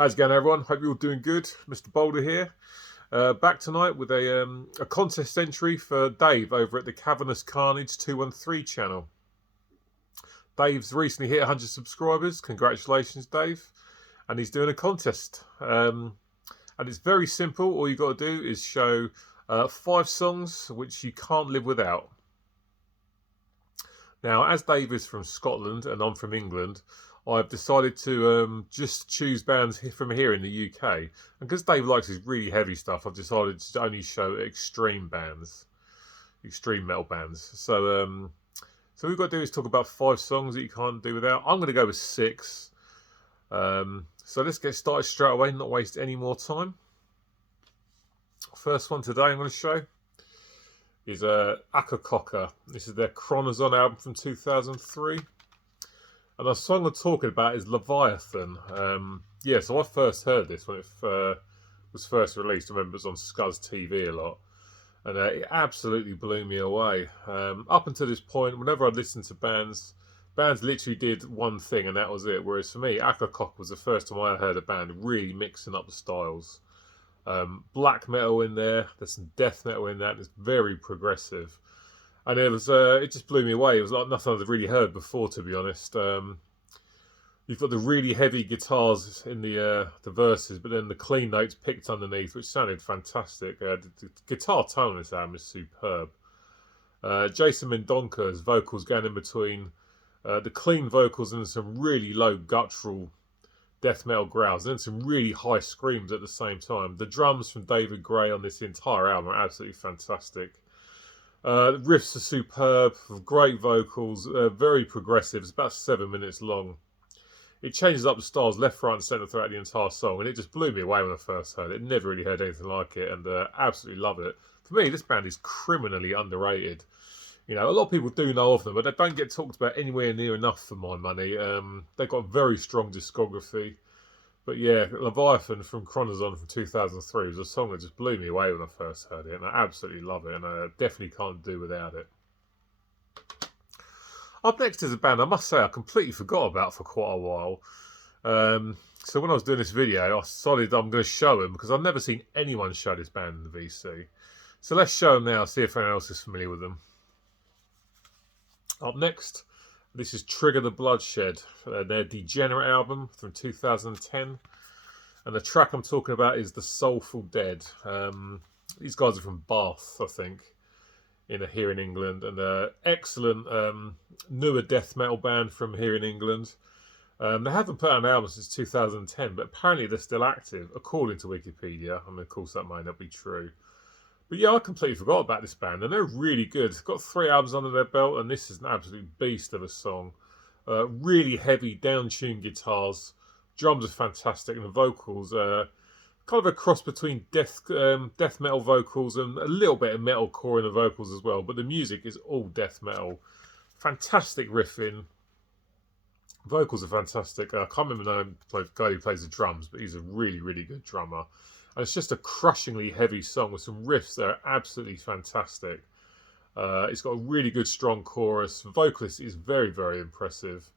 How's it going, everyone? Hope you're all doing good. Mr. Boulder here. Back tonight with a contest entry for Dave over at the Cavernous Carnage 213 channel. Dave's recently hit 100 subscribers. Congratulations, Dave. And he's doing a contest. And it's very simple. All you've got to do is show 5 songs which you can't live without. Now, as Dave is from Scotland and I'm from England, I've decided to just choose bands from here in the UK. And because Dave likes his really heavy stuff, I've decided to only show extreme bands, extreme metal bands. So what we've got to do is talk about 5 songs that you can't do without. I'm going to go with 6. So let's get started straight away, not waste any more time. First one today I'm going to show is Akercocke. This is their Carnage album from 2003. And the song I'm talking about is Leviathan. So I first heard this when it was first released. I remember it was on Scuzz TV a lot. And it absolutely blew me away. Up until this point, whenever I'd listened to bands literally did one thing and that was it. Whereas for me, Akercocke was the first time I heard a band really mixing up the styles. Black metal in there, there's some death metal in that, it's very progressive. And it just blew me away. It was like nothing I'd really heard before, to be honest. You've got the really heavy guitars in the verses, but then the clean notes picked underneath, which sounded fantastic. The guitar tone in this album is superb. Jason Mendonca's vocals going in between the clean vocals and some really low guttural death metal growls, and then some really high screams at the same time. The drums from David Gray on this entire album are absolutely fantastic. The riffs are superb, great vocals, very progressive. It's about 7 minutes long. It changes up the styles left, right and centre throughout the entire song, and it just blew me away when I first heard it. Never really heard anything like it, and absolutely love it. For me, this band is criminally underrated. You know, a lot of people do know of them, but they don't get talked about anywhere near enough for my money. They've got a very strong discography. But yeah, Leviathan from Carnage from 2003 was a song that just blew me away when I first heard it, and I absolutely love it, and I definitely can't do without it. Up next is a band I must say I completely forgot about for quite a while. So when I was doing this video, I decided I'm going to show them because I've never seen anyone show this band in the VC. So let's show them now, see if anyone else is familiar with them. Up next, this is Trigger the Bloodshed, their Degenerate album from 2010. And the track I'm talking about is The Soulful Dead. These guys are from Bath, I think, here in England. And excellent newer death metal band from here in England. They haven't put out an album since 2010, but apparently they're still active, according to Wikipedia. I mean, of course, that might not be true. But yeah, I completely forgot about this band, and they're really good. They've got 3 albums under their belt, and this is an absolute beast of a song. Really heavy, down-tuned guitars. Drums are fantastic, and the vocals kind of a cross between death metal vocals and a little bit of metalcore in the vocals as well. But the music is all death metal. Fantastic riffing. Vocals are fantastic. I can't remember the guy who plays the drums, but he's a really, really good drummer. And it's just a crushingly heavy song with some riffs that are absolutely fantastic. It's got a really good, strong chorus. The vocalist is very, very impressive.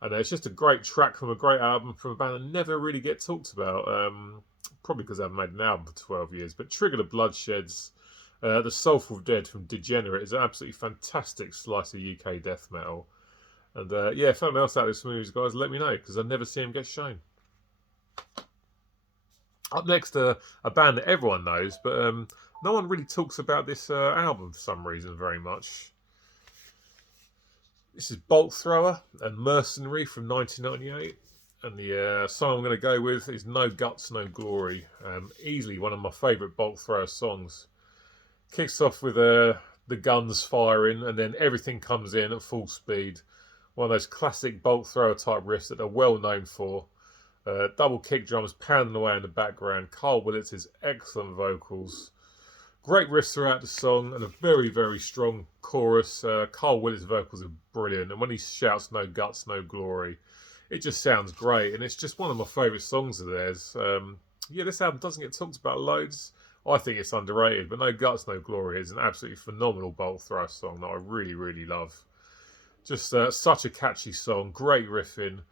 And it's just a great track from a great album from a band that never really get talked about. Probably because they haven't made an album for 12 years. But Trigger the Bloodshed's The Soulful Dead from Degenerate is an absolutely fantastic slice of UK death metal. And yeah, if anyone else out there is familiar with these guys, let me know, because I never see them get shown. Up next, a band that everyone knows, but no one really talks about this album for some reason very much. This is Bolt Thrower and Mercenary from 1998. And the song I'm going to go with is No Guts, No Glory. Easily one of my favourite Bolt Thrower songs. Kicks off with the guns firing, and then everything comes in at full speed. One of those classic Bolt Thrower type riffs that they're well known for. Double kick drums pounding away in the background. Carl Williams' excellent vocals. Great riffs throughout the song and a very, very strong chorus. Carl Williams' vocals are brilliant. And when he shouts No Guts, No Glory, it just sounds great. And it's just one of my favourite songs of theirs. Yeah, this album doesn't get talked about loads. I think it's underrated. But No Guts, No Glory is an absolutely phenomenal Bolt Thrower song that I really, really love. Just such a catchy song. Great riffing.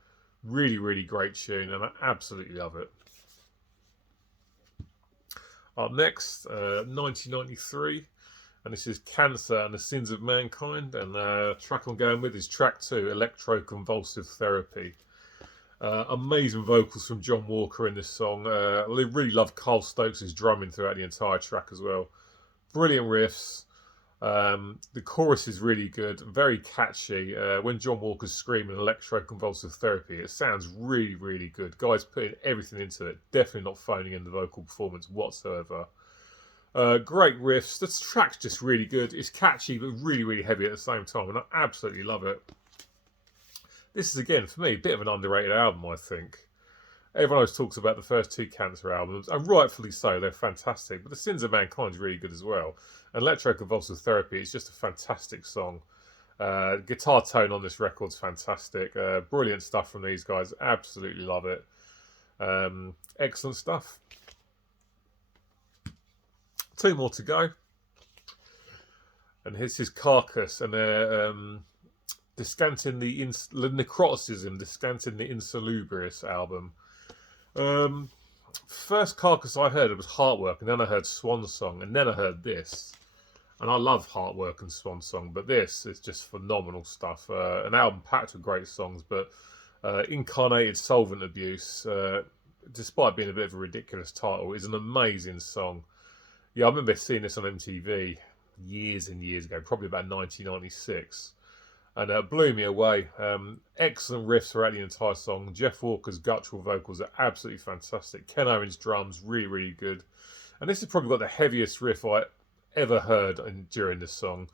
Really, really great tune, and I absolutely love it. Up next, 1993, and this is Cancer and the Sins of Mankind, and the track I'm going with is track 2, Electroconvulsive Therapy. Amazing vocals from John Walker in this song. I really love Carl Stokes' drumming throughout the entire track as well. Brilliant riffs. The chorus is really good, very catchy. When John Walker's screaming Electroconvulsive Therapy, it sounds really, really good. Guys putting everything into it, definitely not phoning in the vocal performance whatsoever. Great riffs. The track's just really good. It's catchy but really, really heavy at the same time, and I absolutely love it. This is, again, for me, a bit of an underrated album, I think. Everyone always talks about the first 2 Cancer albums, and rightfully so, they're fantastic. But The Sins of Mankind is really good as well. And Electroconvulsive Therapy is just a fantastic song. Guitar tone on this record's fantastic. Brilliant stuff from these guys. Absolutely love it. Excellent stuff. 2 more to go. And this is Carcass, and they're descanting the Necroticism, descanting the Insalubrious album. First Carcass I heard, it was Heartwork, and then I heard Swan Song, and then I heard this. And I love Heartwork and Swan Song, but this is just phenomenal stuff. An album packed with great songs, but Incarnated Solvent Abuse, despite being a bit of a ridiculous title, is an amazing song. Yeah, I remember seeing this on MTV years and years ago, probably about 1996. And it blew me away. Excellent riffs throughout the entire song. Jeff Walker's guttural vocals are absolutely fantastic. Ken Owen's drums, really, really good. And this has probably got the heaviest riff I ever heard during this song.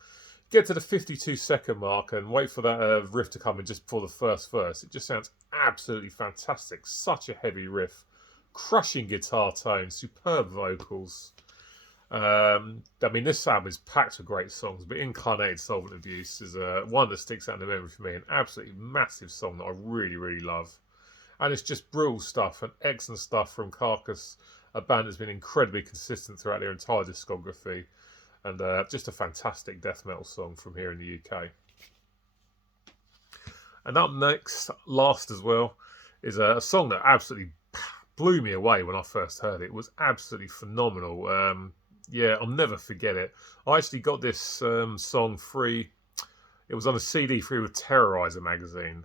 Get to the 52-second mark and wait for that riff to come in just before the first verse. It just sounds absolutely fantastic. Such a heavy riff. Crushing guitar tone. Superb vocals. I mean, this album is packed with great songs, but Incarnated Solvent Abuse is one that sticks out in the memory for me. An absolutely massive song that I really, really love. And it's just brutal stuff and excellent stuff from Carcass, a band that's been incredibly consistent throughout their entire discography. And just a fantastic death metal song from here in the UK. And up next, last as well, is a song that absolutely blew me away when I first heard it. It was absolutely phenomenal. Yeah, I'll never forget it. I actually got this song free. It was on a CD free with Terrorizer magazine.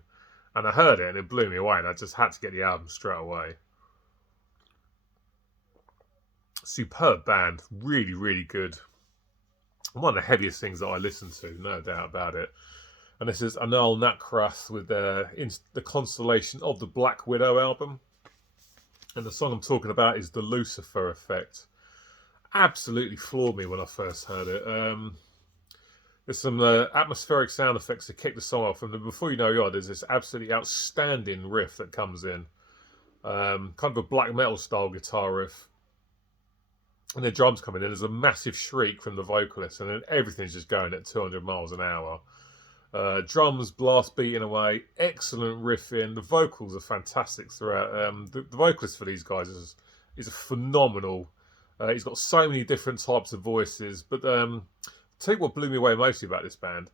And I heard it and it blew me away. And I just had to get the album straight away. Superb band. Really, really good. One of the heaviest things that I listen to, no doubt about it. And this is Anaal Nathrakh with the Constellation of the Black Widow album. And the song I'm talking about is The Lucifer Effect. Absolutely floored me when I first heard it. There's some atmospheric sound effects to kick the song off, and before you know it, there's this absolutely outstanding riff that comes in. Kind of a black metal style guitar riff. And the drums come in, and there's a massive shriek from the vocalist, and then everything's just going at 200 miles an hour. Drums, blast beating away, excellent riffing. The vocals are fantastic throughout. The vocalist for these guys is a phenomenal. He's got so many different types of voices. But tell you what blew me away mostly about this band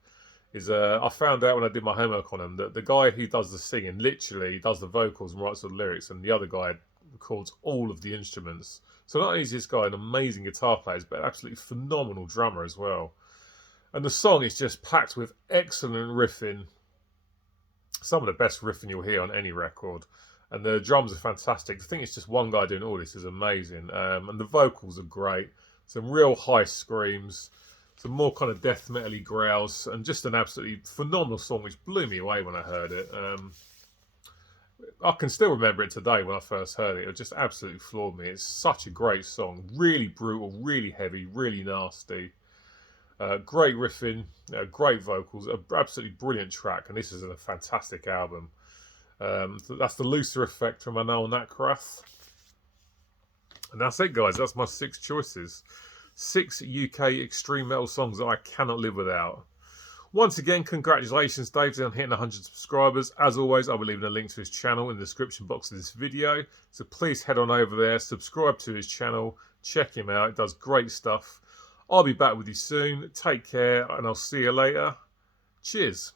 is I found out when I did my homework on them that the guy who does the singing literally does the vocals and writes the lyrics, and the other guy records all of the instruments. So not only is this guy an amazing guitar player, but an absolutely phenomenal drummer as well. And the song is just packed with excellent riffing. Some of the best riffing you'll hear on any record. And the drums are fantastic. The thing is just one guy doing all this is amazing. And the vocals are great. Some real high screams. Some more kind of death metal-y growls. And just an absolutely phenomenal song which blew me away when I heard it. I can still remember it today when I first heard it. It just absolutely floored me. It's such a great song. Really brutal, really heavy, really nasty. Great riffing, great vocals, an absolutely brilliant track, and this is a fantastic album. That's the Lucifer Effect from Anaal Nathrakh. And that's it, guys. That's my 6 choices. 6 UK extreme metal songs that I cannot live without. Once again, congratulations, Dave, on hitting 100 subscribers. As always, I'll be leaving a link to his channel in the description box of this video. So please head on over there, subscribe to his channel, check him out. It does great stuff. I'll be back with you soon. Take care, and I'll see you later. Cheers.